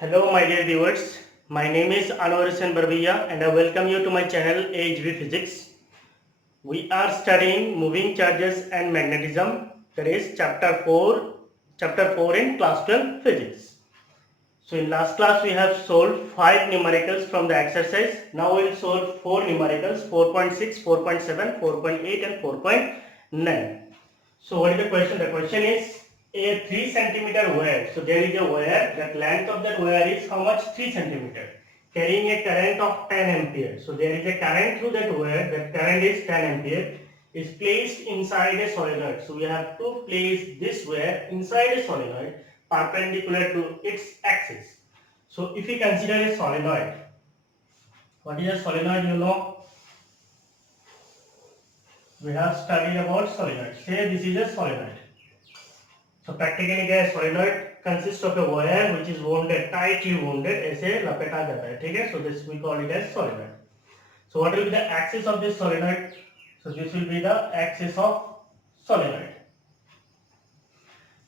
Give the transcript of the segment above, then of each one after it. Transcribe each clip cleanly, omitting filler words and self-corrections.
Hello, my dear viewers. My name is Anwar Hussain Barbiya and I welcome you to my channel AHV Physics. We are studying moving charges and magnetism, that is chapter 4 in class 12 physics. So in last class we have solved 5 numericals from the exercise. Now we will solve 4 numericals, 4.6, 4.7, 4.8 and 4.9. So what is the question? The question is a 3 centimeter wire. So there is a wire, that length of that wire is how much? 3 centimeter. Carrying a current of 10 ampere. So there is a current through that wire, that current is 10 ampere, is placed inside a solenoid. So we have to place this wire inside a solenoid perpendicular to its axis. So if we consider a solenoid, what is a solenoid? You know, we have studied about solenoid. Say this is a solenoid. So practically a solenoid consists of a wire which is wounded, tightly wounded, ऐसे लपेटा जाता है, ठीक है? So this we call it as solenoid. So what will be the axis of this solenoid? So this will be the axis of solenoid.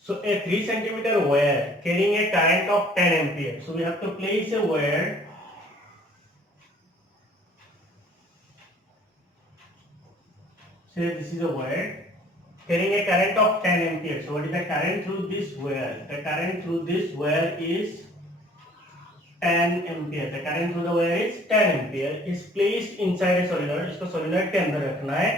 So a 3 centimeter wire carrying a current of 10 ampere. So we have to place a wire. Say this is a wire carrying a current of 10 ampere. So what is the current through this wire? The current through this wire is 10 ampere. The current through the wire is 10 ampere. Is placed inside a solenoid. इसको solenoid के अंदर रखना है.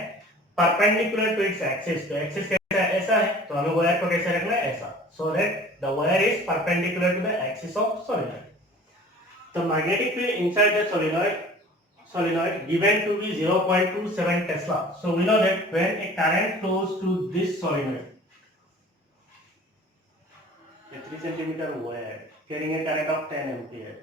Perpendicular to its axis. तो axis कैसा है? ऐसा है. तो हमें wire को कैसे रखना है? ऐसा. So that the wire is perpendicular to the axis of solenoid. The magnetic field inside the solenoid given to be 0.27 Tesla. So we know that when a current flows to this solenoid, a 3 centimeter wire carrying a current of 10 ampere,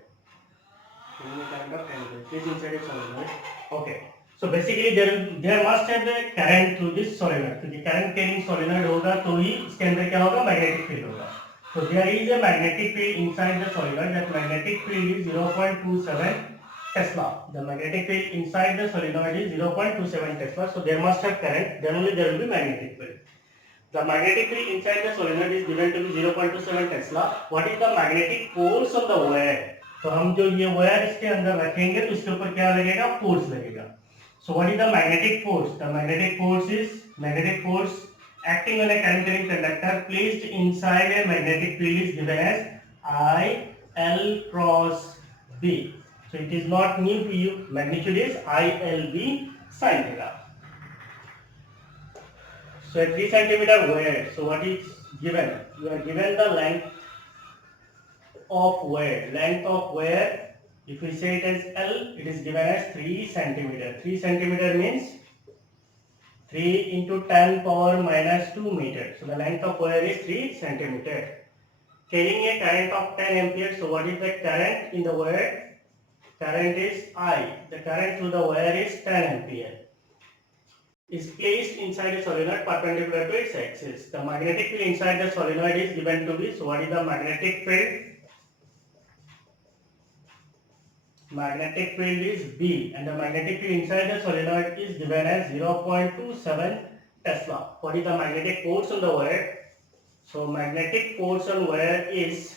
is inside a solenoid. Okay. So basically there must have a current through this solenoid. क्योंकि current carrying solenoid होगा तो ही इसके अंदर क्या होगा? Magnetic field होगा. So there is a magnetic field inside the solenoid. That magnetic field is 0.27 Tesla. The magnetic field inside the solenoid is 0.27 Tesla. So there must have current. Then only there will be magnetic field. The magnetic field inside the solenoid is given to be 0.27 Tesla. What is the magnetic force on the wire? तो हम जो ये wire इसके अंदर रखेंगे तो इसके ऊपर क्या लगेगा? फोर्स लगेगा. So what is the magnetic force? The magnetic force acting on a current carrying conductor placed inside a magnetic field is given as I L cross B. So it is not new to you. Magnitude is I L B sin theta. So a 3 centimeter wire. So what is given? You are given the length of wire. Length of wire, if we say it as L, it is given as 3 centimeter. 3 centimeter means 3 into 10 power minus 2 meter. So the length of wire is 3 centimeter. Carrying a current of 10 ampere. So what is the current in the wire? Current is I. The current through the wire is 10 ampere. Is placed inside a solenoid perpendicular to its axis. The magnetic field inside the solenoid is given to be. So what is the magnetic field? Magnetic field is B, and the magnetic field inside the solenoid is given as 0.27 Tesla. What is the magnetic force on the wire? So magnetic force on wire is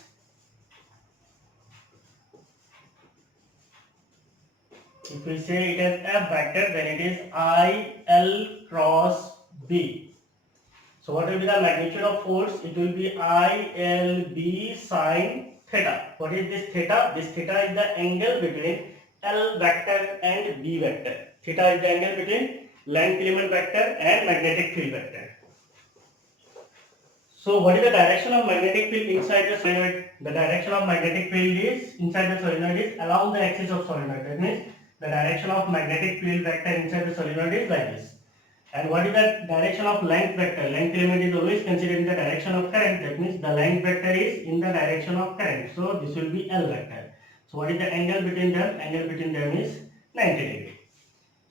if we say it as F vector, then it is I L cross B. So what will be the magnitude of force? It will be I L B sin theta. What is this theta? This theta is the angle between L vector and B vector. Theta is the angle between length element vector and magnetic field vector. So what is the direction of magnetic field inside the solenoid? The direction of magnetic field is inside the solenoid is along the axis of solenoid. That means the direction of magnetic field vector inside the solenoid is like this. And what is the direction of length vector? Length element is always considered in the direction of current. That means the length vector is in the direction of current. So this will be L vector. So what is the angle between them? Angle between them is 90 degree.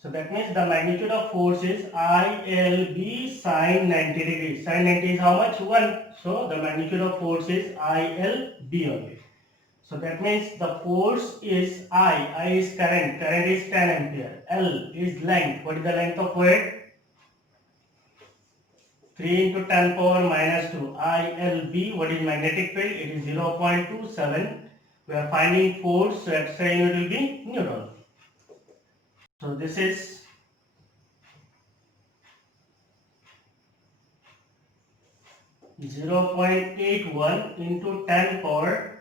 So that means the magnitude of force is ILB sin 90 degree. Sin 90 is how much? 1. So the magnitude of force is ILB only. So that means the force is I is current. Current is 10 ampere. L is length. What is the length of wire? 3 into 10 power minus 2. ILB. What is magnetic field? It is 0.27. We are finding force, so extra unit will be Newton. So this is 0.81 into 10 power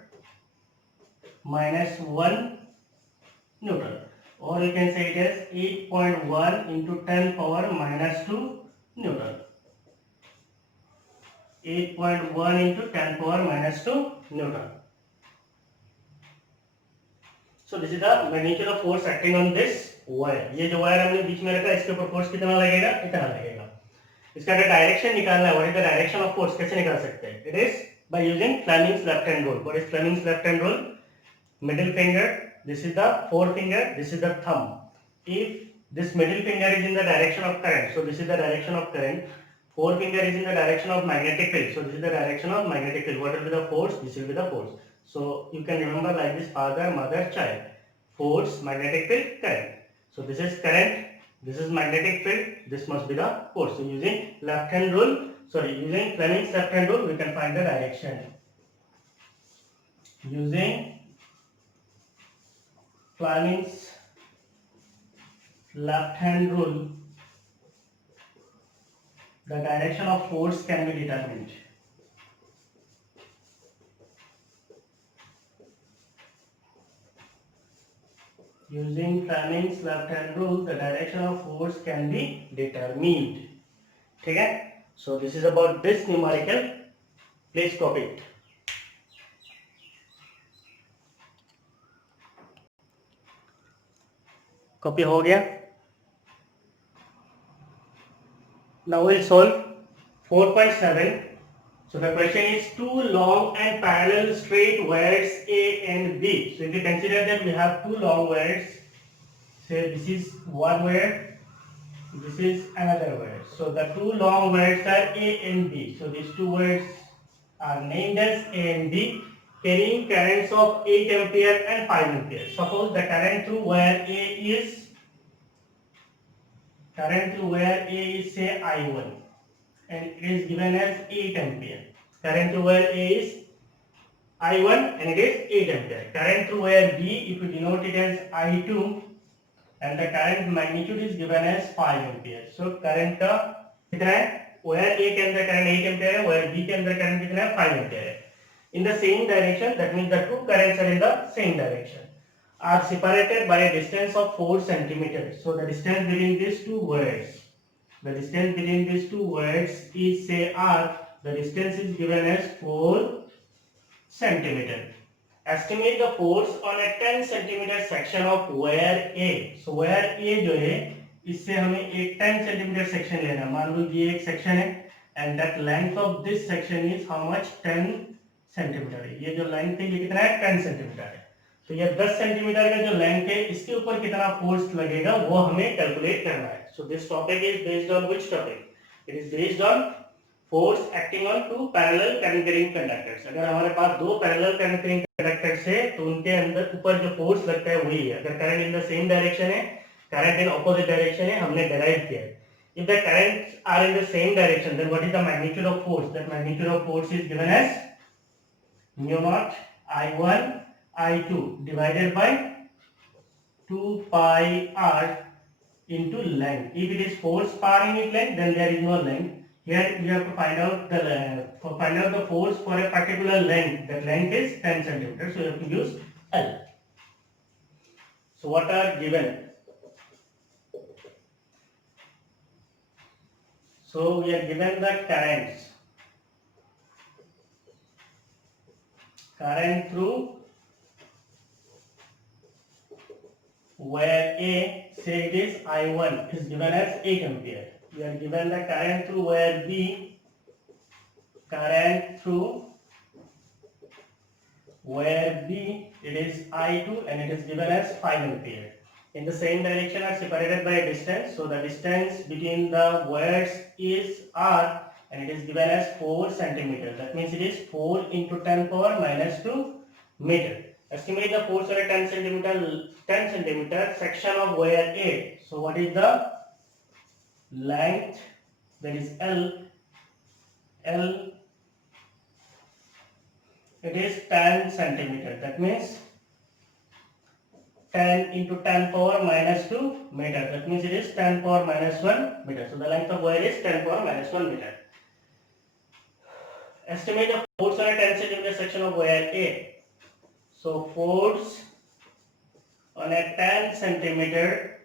minus 1 Newton, or you can say it as 8.1 into 10 power minus 2 Newton. 8.1 into 10 power minus 2 Newton. So this is the magnitude of force acting on this wire. ये जो wire हमने बीच में रखा है इसके ऊपर force कितना लगेगा, इतना लगेगा. इसका अगर डायरेक्शन निकालना है, what is the direction of force, कैसे निकाल सकते हैं? It is by using Fleming's left hand rule. What is Fleming's left hand rule? Middle finger, this is the forefinger, this is the thumb. If this middle finger is in the direction of current, so this is the direction of current. Forefinger is in the direction of magnetic field, so this is the direction of magnetic field. What will be the force? This will be the force. So you can remember like this: father, mother, child. Force, magnetic field, current. So this is current, this is magnetic field, this must be the force. So using left hand rule, using Fleming's left hand rule, we can find the direction. Using Fleming's left hand rule, the direction of force can be determined. Using Fleming's left hand rule, the direction of force can be determined. ठीक है? So this is about this numerical. Please copy it. Copy हो गया? Now we'll solve 4.7. So the question is two long and parallel straight wires A and B. So if you consider that we have two long wires, say this is one wire, this is another wire. So the two long wires are A and B. So these two wires are named as A and B, carrying currents of 8 ampere and 5 ampere. Suppose the current through wire A is say I1, and it is given as 8 ampere. Current through wire A is I1 and it is 8 ampere. Current through wire B, if you denote it as I2, and the current magnitude is given as 5 ampere. So current का कितना है? Wire A के अंदर current 8 ampere है, wire B के अंदर current कितना है? 5 ampere है. In the same direction, that means the two currents are in the same direction, are separated by a distance of 4 centimeters. So the distance between these two wires, is say R. The distance is given as 4 centimeter. Estimate the force on a 10 centimeter section of wire A. So wire A जो है, इससे हमें एक 10 centimeter section लेना. मान लो ये एक section है, and that length of this section is how much? 10 centimeter है. ये जो length है ये कितना है? 10 centimeter है. तो ये 10 सेंटीमीटर का जो लेंथ है, इसके ऊपर कितना फोर्स लगेगा वो हमें कैलकुलेट करना है. So this topic is based on which topic? It is based on force acting on two parallel current carrying conductors. अगर हमारे पास दो पैरेलल करंट कैरिंग कंडक्टर्स है तो उनके अंदर ऊपर जो फोर्स लगता है वही है. अगर current in the same direction है, करंट इन ऑपोजिट डायरेक्शन है, हमने डिराइव किया है. If the currents are in the same direction, then what is the magnitude of force? That magnitude of force is given as mu naught I1 I2 divided by 2 pi r into length. If it is force per unit length, then there is no length. Here we have to find out the force for a particular length. That length is 10 centimeters. So you have to use L. So what are given? So we are given the current through where A, say it is I1, is given as 8 ampere. We are given the current through where B, it is I2 and it is given as 5 ampere. In the same direction are separated by a distance. So the distance between the wires is R and it is given as 4 centimeters. That means it is 4 into 10 power minus 2 meter. Estimate the force on a 10 centimeter section of wire A. So what is the length? That is L it is 10 centimeter. That means 10 into 10 power minus 2 meter. That means it is 10 power minus 1 meter. So the length of wire is 10 power minus 1 meter. Estimate the force on a 10 centimeter section of wire A. So force on a 10 centimeter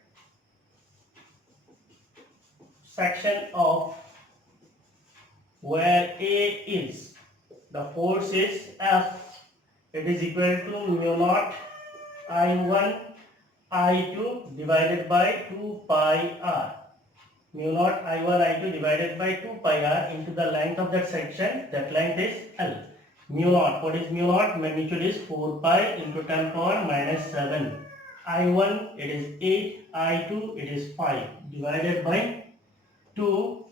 section of where A is, the force is F. It is equal to mu naught I1 I2 divided by 2 pi r. Mu naught I1 I2 divided by 2 pi r into the length of that section. That length is L. Mu naught. What is mu naught? Magnitude is 4 pi into 10 power minus 7. I1 it is 8. I2 it is 5 divided by 2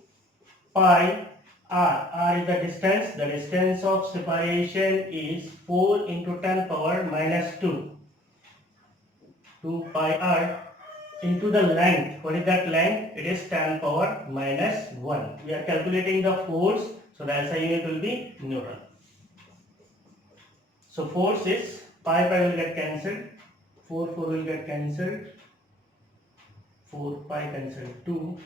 pi r. R is the distance. The distance of separation is 4 into 10 power minus 2. 2 pi r into the length. What is that length? It is 10 power minus 1. We are calculating the force. So the SI unit will be Newton. So force is pi will get cancelled. 4 will get cancelled. 4 pi cancelled 2.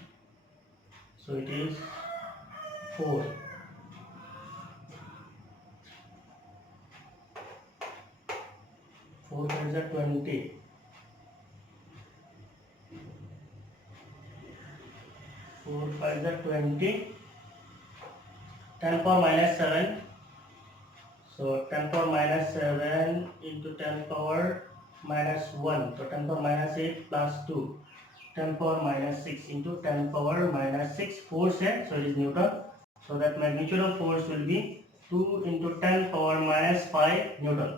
So it is 4. 4 times 20. 4 5 is 20. 10 power minus 7. So 10 power minus 7 into 10 power minus 1. So 10 power minus 8 plus 2. 10 power minus 6 into 10 power minus 6. Force है, so it is Newton. So that magnitude of force will be 2 into 10 power minus 5 Newton.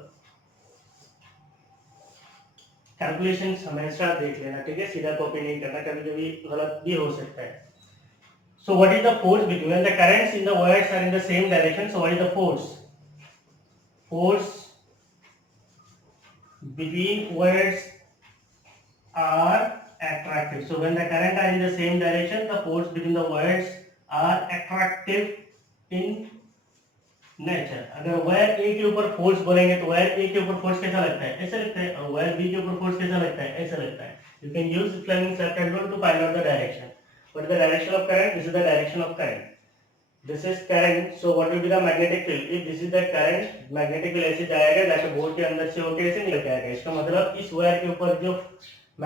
Calculation हमेशा देख लेना, ठीक है, सीधा copy नहीं करना, कभी कभी गलत भी हो सकता है. So what is the force between when the currents in the wires are in the same direction? So what is the force? Force between wires are attractive. So when the current are in the same direction, the force between the wires are attractive in nature. अगर wire ए के ऊपर force बोलेंगे तो wire ए के ऊपर force कैसा लगता है? ऐसा लगता है. और वायर बी के ऊपर फोर्स कैसा लगता है? ऐसा लगता है. You can use Fleming's law control to find out the direction. What is the direction of current? This is the direction of current. This is current. So what will be the magnetic field? If this is the current, magnetic field ऐसे जाएगा जैसे board के अंदर से होके ऐसे निकल जाएगा. इसका मतलब इस वायर के ऊपर जो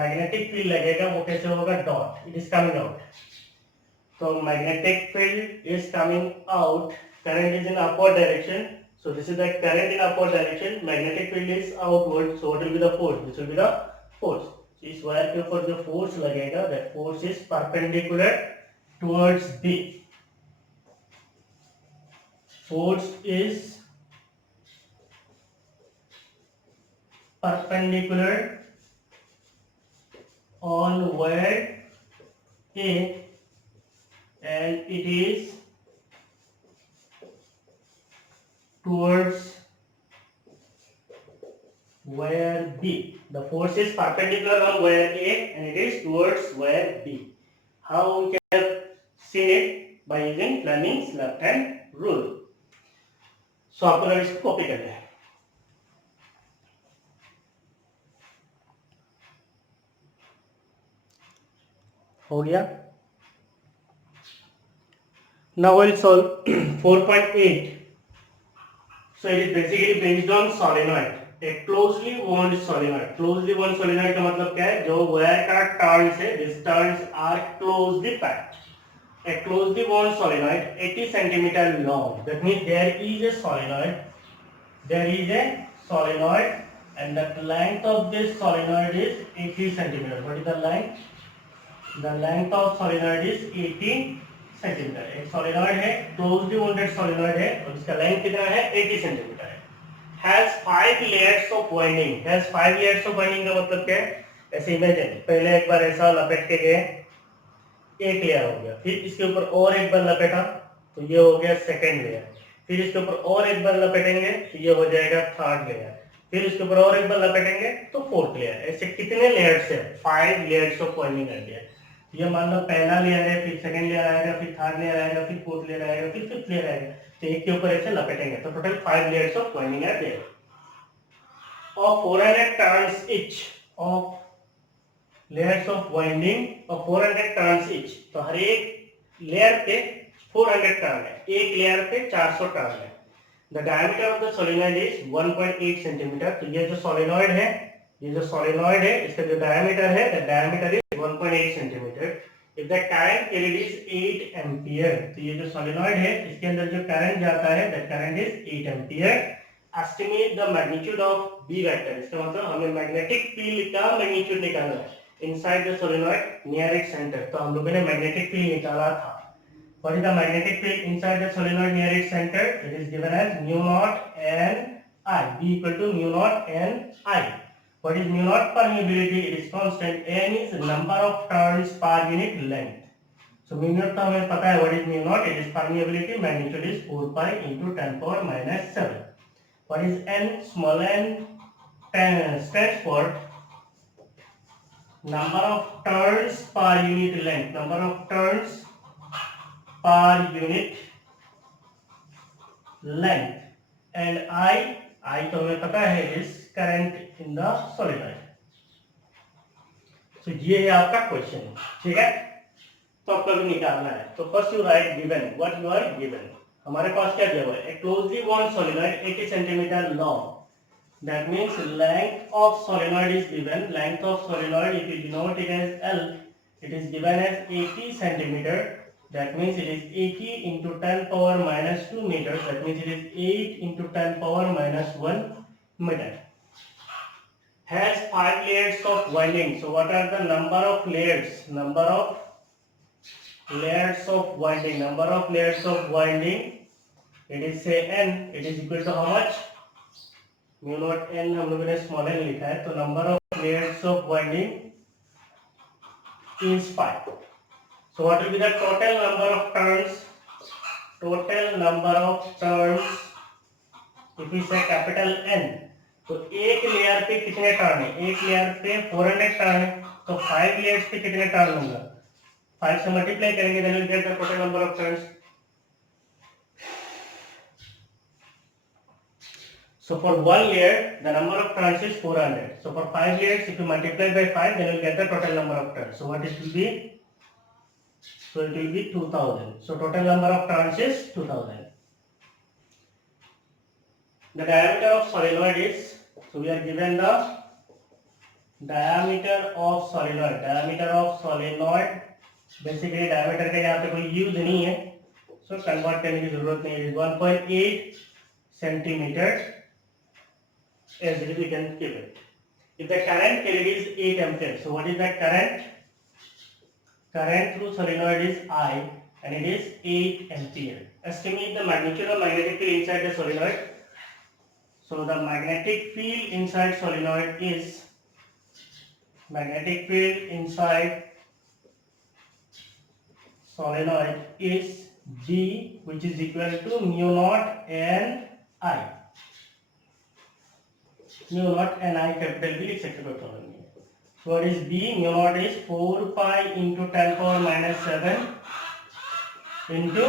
मैग्नेटिक फील्ड लगेगा वो कैसे होगा? Dot. It is coming out. So magnetic field is coming out. Current is in upward direction. So this is the current in upward direction. Magnetic field is outward. So what will be the force? This will be the force. So इस wire के ऊपर जो force लगेगा, that force is perpendicular towards B. Force is perpendicular on wire A, and it is towards wire B. The force is perpendicular on wire A and it is towards wire B. How we can have seen it? By using Fleming's left hand rule. So आपको लोग इसको copy करना है. हो गया. Now we'll solve 4.8. So it is basically based on solenoid. A closely wound solenoid. Closely wound solenoid का मतलब क्या है? जो वायर का टर्न्स है, these turns are closely packed. A closely wound solenoid 80 centimeter long. That means there is a solenoid. There is a solenoid, and the length of this solenoid is 80 centimeter. What is the length? The length of solenoid is 80 centimetre. एक solenoid है, closely bounded solenoid है, और इसका length कितना है? 80 centimetre है. Has 5 layers of winding. Has 5 layers of winding का मतलब क्या है? ऐसे इमेजिन, पहले एक बार ऐसा लपेट के गए, एक लेयर हो गया, फिर इसके ऊपर और एक बार लपेटा तो ये हो गया सेकंड लेयर, फिर इसके ऊपर और एक बार लपेटेंगे तो ये हो जाएगा थर्ड लेयर, फिर इसके ऊपर और एक बार लपेटेंगे तो फोर्थ लेयर. ऐसे कितने लेयर्स है? 5 लेयर्स ऑफ वाइंडिंग कर दिया. ये मान लो पहला लेयर है, फिर सेकंड लेयर आएगा, फिर थर्ड लेयर आएगा, फिर फोर्थ लेयर आएगा, फिर फिफ्थ लेयर आएगा. तो एक के ऊपर ऐसे लपेटेंगे तो total 5 layers of winding are there of 400 turns each of layers of winding of 400 turns each. तो हर एक लेयर पे 400 टर्न है, एक लेयर पे 400 टर्न है. The diameter of the solenoid is 1.8 centimetre. तो ये जो सोलेनॉइड है, इसका जो डायमीटर है, the diameter is 1.8 centimetre. If the current carried is 8 ampere, तो ये जो सोलेनॉइड है, इसके अंदर जो करंट जाता है, that current is 8 ampere. Estimate the magnitude of B vector. इसका मतलब हमें मैग्नेटिक फील्ड का मैग्नीट्यूड निकालना है inside the solenoid near its center. तो हम लोगों ने मैग्नेटिक फील्ड निकाला था. What is the magnetic field inside the solenoid near its center? It is given as mu naught n I. B equal to mu naught n I. What is mu naught permeability? It is constant. N is number of turns per unit length. So mu naught तो हमें पता है. What is mu naught? It is permeability. Magnitude is 4 pi into 10 power minus 7. What is n? Small n stands for number of turns per unit length. Number of turns per unit length. And I तो हमें पता है is current in the solenoid. So ये है आपका question. ठीक है, तो आपको भी निकालना है. तो first you write given what you are given. हमारे पास क्या दिया हुआ है? A closely wound solenoid 80 centimeter long. That means length of solenoid is given. Length of solenoid, if you denote it as L, it is given as 80 centimeter. That means it is 80 into 10 power minus 2 meters. That means it is 8 into 10 power minus 1 meter. Has 5 layers of winding. So what are the number of layers? Number of layers of winding. Number of layers of winding. It is say n. It is equal to how much? Mu naught n हम लोगों ने small n लिखा है. तो number of layers of winding is 5. So what will be the total number of turns? Total number of turns, if we say capital N, तो एक layer पे कितने टर्न है? एक लेयर पे 400 टर्न है, तो 5 लेयर्स पे कितने टर्न होंगे? 5 से मल्टीप्लाई करेंगे, then we'll get the total number of turns. So for one layer, the number of turns is 400. So for 5 layers, if you multiply by 5, then you will get the total number of turns. So what it will be? So it will be 2000. So total number of turns is 2000. The diameter of solenoid is, so we are given the diameter of solenoid. Diameter of solenoid, basically diameter का यहाँ पे कोई use नहीं है, so convert करने की जरूरत नहीं है. 1.8 centimeters. As we can give it. If the current carried is 8 ampere, so what is the current? Current through solenoid is I, and it is 8 ampere. Estimate the magnitude of magnetic field inside the solenoid. So the magnetic field inside solenoid is B, which is equal to mu naught n I. Mu naught n I capital B लिख सकते हो problem में. So what is B? Mu naught is 4 pi into 10 power minus 7 into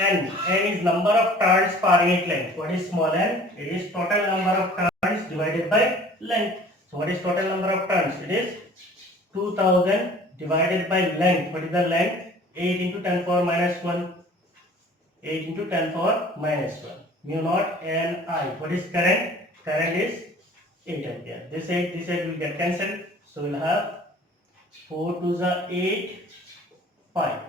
n. N is number of turns per unit length. What is small n? It is total number of turns divided by length. So what is total number of turns? It is 2000 divided by length. What is the length? 8 into 10 power minus 1. 8 into 10 power minus 1. Mu naught n I. What is current? Current is 8 ampere. This side will get cancelled. So we'll have 4 to the 8 pi.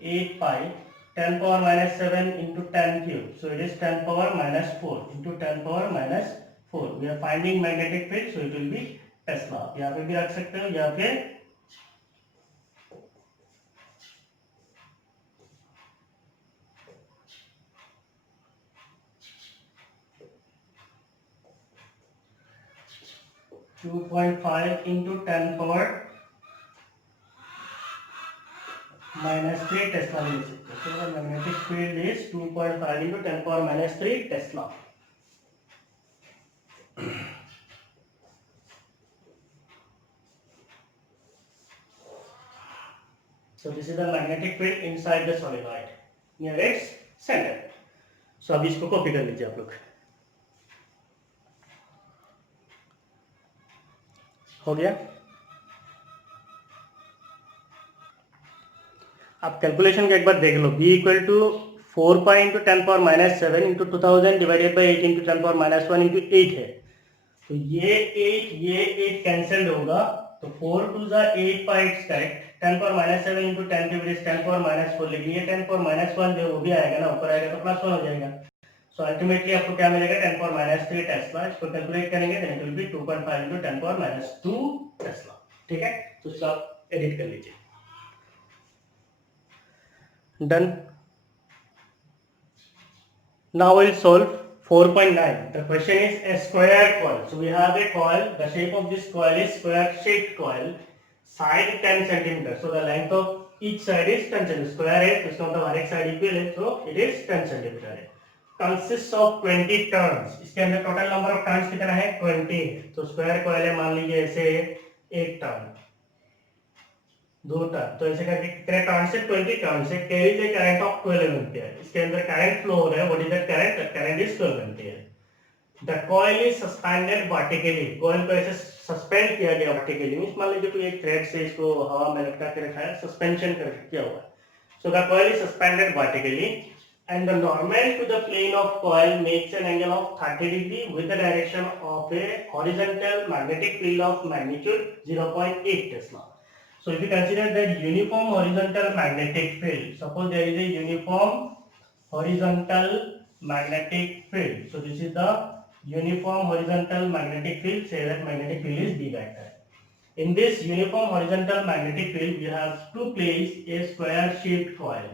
8 pi. 10 power minus 7 into 10 cube. So it is 10 power minus 4 into 10 power minus 4. We are finding magnetic field, so it will be Tesla. यहाँ पे भी रख सकते हो, यहाँ पे 2.5 into 10 power minus 3 Tesla लिख सकते हैं. So the magnetic field is 2.5 into 10 power minus 3 Tesla. So this is the magnetic field inside the solenoid near its centre. So अब इसको कॉपी कर लीजिए आप लोग। हो गया। आप कैलकुलेशन का एक बार देख लो। b equal to 4 pi into 10⁻⁷ into 2000 divided by 8 into 10⁻1 into 8 है। तो ये 8 कैंसिल्ड होगा, तो 4 टू ज़ा 8 पाई इट्स करेक्ट। 10⁻7 इंटू 10 की वजह से 10⁻4 लिखिए। 10⁻1 जो वो भी आएगा ना, ऊपर आएगा तो +1 हो जाएगा। सो अल्टीमेटली आपको क्या मिलेगा? 10⁻3 टेस्ला। इसको कैलकुलेट करेंगे तो it will be 2.5 into 10⁻2 Tesla. ठीक है, तो इसको आप एडिट कर लीजिए। Done. Now we'll solve 4.9. The question is a square coil. So we have a coil. The shape of this coil is square-shaped coil. Side 10 centimeter. So the length of each side is 10 centimeter. Square है, तो इसका मतलब हर एक side equal है, so it is 10 centimeter है. Consists of 20 turns. इसके अंदर total number of turns कितना है? 20. तो square coil है, मान लीजिए ऐसे एक टर्न, दो टर्न, तो ऐसे करके कितने टर्न से? 20 टर्न से। Carries A current of 12 ampere. इसके अंदर करंट फ्लो हो रहा है। What is the current? The current is 12 ampere. The coil is suspended vertically. Coil को ऐसे सस्पेंड किया गया वर्टिकली, मींस मान लीजिए कोई एक थ्रेड से इसको हवा में लटका के रखा है, सस्पेंशन करके किया हुआ है। So the coil is suspended vertically and the normal to the plane of coil makes an angle of 30 degree with the direction of a horizontal magnetic field of magnitude 0.8 Tesla. So if you consider that uniform horizontal magnetic field, suppose there is a uniform horizontal magnetic field. So this is the uniform horizontal magnetic field. Say that magnetic field is B vector. In this uniform horizontal magnetic field, we have to place a square-shaped coil.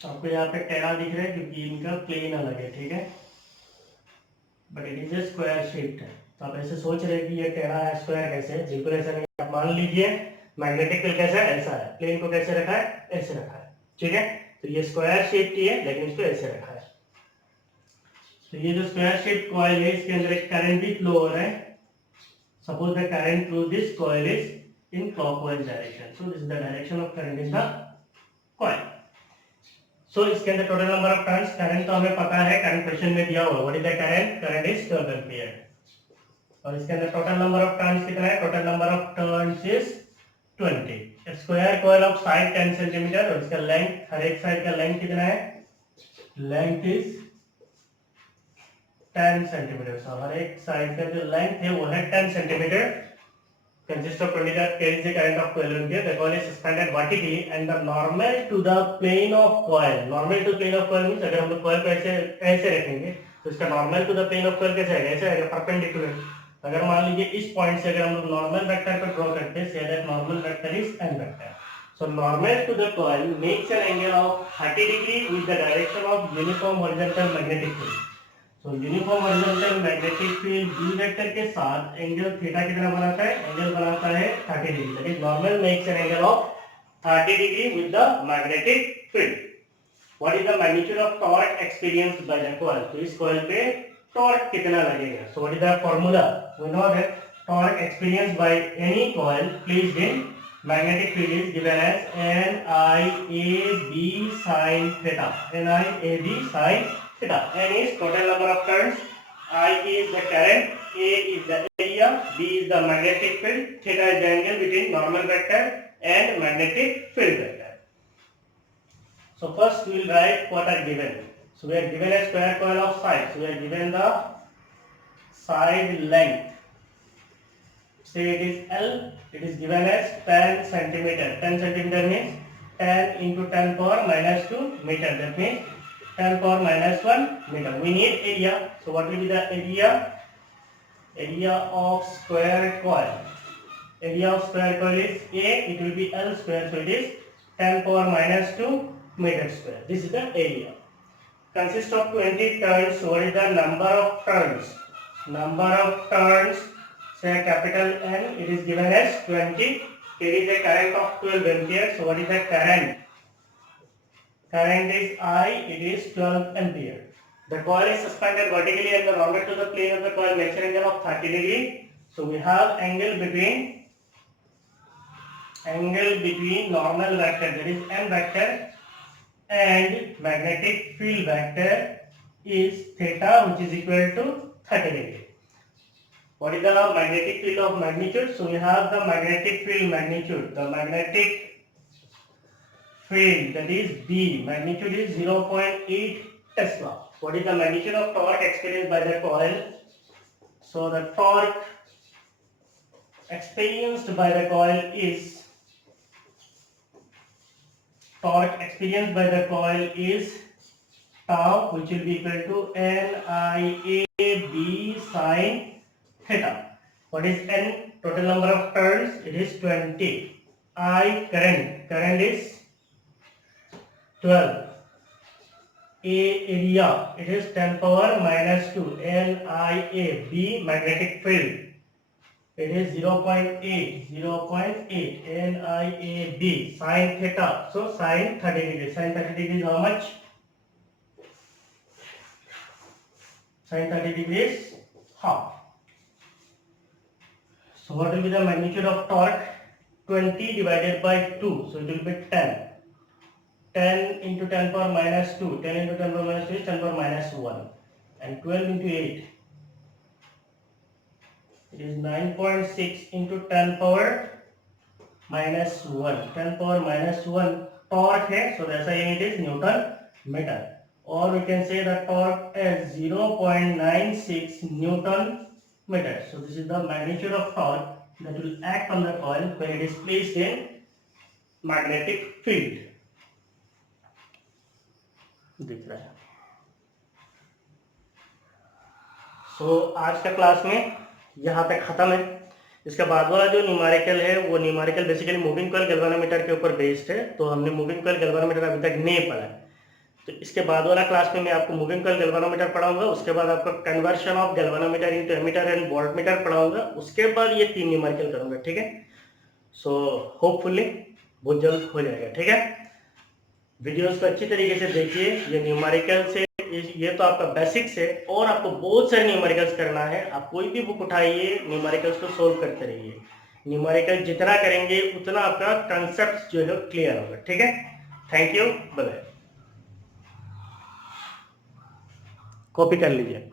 आपको यहाँ पे टेढ़ा दिख रहा है क्योंकि इनका plane अलग है, ठीक है, but it is a square shaped है। तो आप ऐसे सोच रहे हैं कि ये टेढ़ा है, स्क्वायर कैसे है? बिल्कुल ऐसा नहीं। आप मान लीजिए मैग्नेटिक फील्ड कैसा है? ऐसा है। प्लेन को कैसे रखा है? ऐसे रखा है, ठीक है। तो ये स्क्वायर शेप्ड ही है, लेकिन इसको ऐसे रखा है। तो ये जो स्क्वायर शेप्ड कॉइल है, इसके अंदर एक करंट भी फ्लो हो रहा है। Suppose the current through this coil is in clockwise direction. So this is the direction of current in the coil. So इसके अंदर total number of turns, current तो हमें पता है, करंट क्वेश्चन में दिया हुआ। What is the current? Current is 12 ampere. और इसके अंदर टोटल नंबर ऑफ टर्न्स कितना है? Total number of turns is 20। Square coil of side 10 centimetre, और इसका लेंथ, हर एक साइड का लेंथ कितना है? Length is 10 centimetre. सो हर एक साइड का जो लेंथ है वो है 10 centimetre. Consists of 20 that carries the current of 12 ampere. The coil is suspended vertically and the normal to the plane of coil. Normal to plane of coil means अगर हम लोग coil को ऐसे ऐसे रखेंगे तो इसका normal to the plane of coil कैसे आएगा? ऐसे आएगा, perpendicular। अगर मान लीजिए इस पॉइंट से अगर हम लोग नॉर्मल वेक्टर को ड्रॉ करते हैं, say that normal vector is n vector. So normal to the coil makes an angle of 30 degree with the direction of uniform horizontal magnetic field. So uniform horizontal magnetic field B vector के साथ angle theta कितना बनाता है? Angle बनाता है 30 degree. That is normal makes an angle of 30 degree with the magnetic field. What is the magnitude of torque experienced by the coil? तो इस coil पे टॉर्क कितना लगेगा? So what is the formula? We know that torque experienced by any coil placed in magnetic field is given as NIAB sin theta. NIAB sin theta. N is total number of turns, I is the current, A is the area, B is the magnetic field, theta is the angle between normal vector and magnetic field vector. So first we will write what are given. So we are given a square coil of sides. So we are given the side length. Say it is L, it is given as 10 centimeter. 10 centimeter means 10 into 10 power minus 2 meter. That means 10 power minus 1 meter. We need area. So what will be the area? Area of square coil. Area of square coil is A. It will be L square. So it is 10 power minus 2 meter square. This is the area. Consists of 20 turns. So what is the number of turns? Number of turns. Say capital N, it is given as 20. There is a current of 12 ampere. So what is the current? Current is I, it is 12 ampere. The coil is suspended vertically and the normal to the plane of the coil makes an angle of 30 degree. So we have angle between angle between normal vector, that is m vector, and magnetic field vector is theta, which is equal to 30 degree. What is the magnetic field of magnitude? So we have the magnetic field magnitude. The magnetic field, that is B, magnitude is 0.8 Tesla. What is the magnitude of torque experienced by the coil? So the torque experienced by the coil is tau, which will be equal to NIAB sin theta. What is N? Total number of turns, it is 20. I, current is 12. A, area, it is 10 power minus 2. NIA. B, magnetic field, it is 0.8. NIAB sin theta. So sin 30 degree. Sin 30 degree is how much? Sin 30 degree is half. So what will be the magnitude of torque? 20 divided by 2. So it will be 10. 10 into 10 power minus 2. 10 into 10 power minus 2 is 10 power minus 1. And 12 into 8. It is 9.6 into 10 power minus 1. 10 power minus 1 torque है. So the SI unit is Newton meter. Or we can say the torque is 0.96 Newton meter. So this is the magnitude of torque that will act on the coil when it is placed in magnetic field. दिख रहा है. So आज का class में यहाँ तक खत्म है. इसके बाद वाला जो न्यूमेरिकल है वो numerical basically moving coil galvanometer के ऊपर बेस्ड है. तो हमने मूविंग कॉइल गैल्वेनोमीटर अभी तक नहीं पढ़ा है. तो इसके बाद वाला क्लास में मैं आपको मूविंग कॉइल गैल्वेनोमीटर पढ़ाऊंगा. उसके बाद आपको conversion of galvanometer into ammeter and voltmeter पढ़ाऊंगा. उसके बाद ये 3 न्यूमेरिकल करूंगा. ठीक है. सो होपफुली बहुत जल्द हो जाएगा. ठीक है. वीडियोस को अच्छी तरीके से देखिए. ये न्यूमेरिकल से ये तो आपका बेसिक्स है और आपको बहुत सारे न्यूमेरिकल्स करना है. आप कोई भी बुक उठाइए, न्यूमेरिकल्स को सोल्व करते रहिए. न्यूमेरिकल जितना करेंगे उतना आपका कंसेप्ट जो है क्लियर होगा. ठीक है. Thank you. Bye bye. Copy कर लीजिए.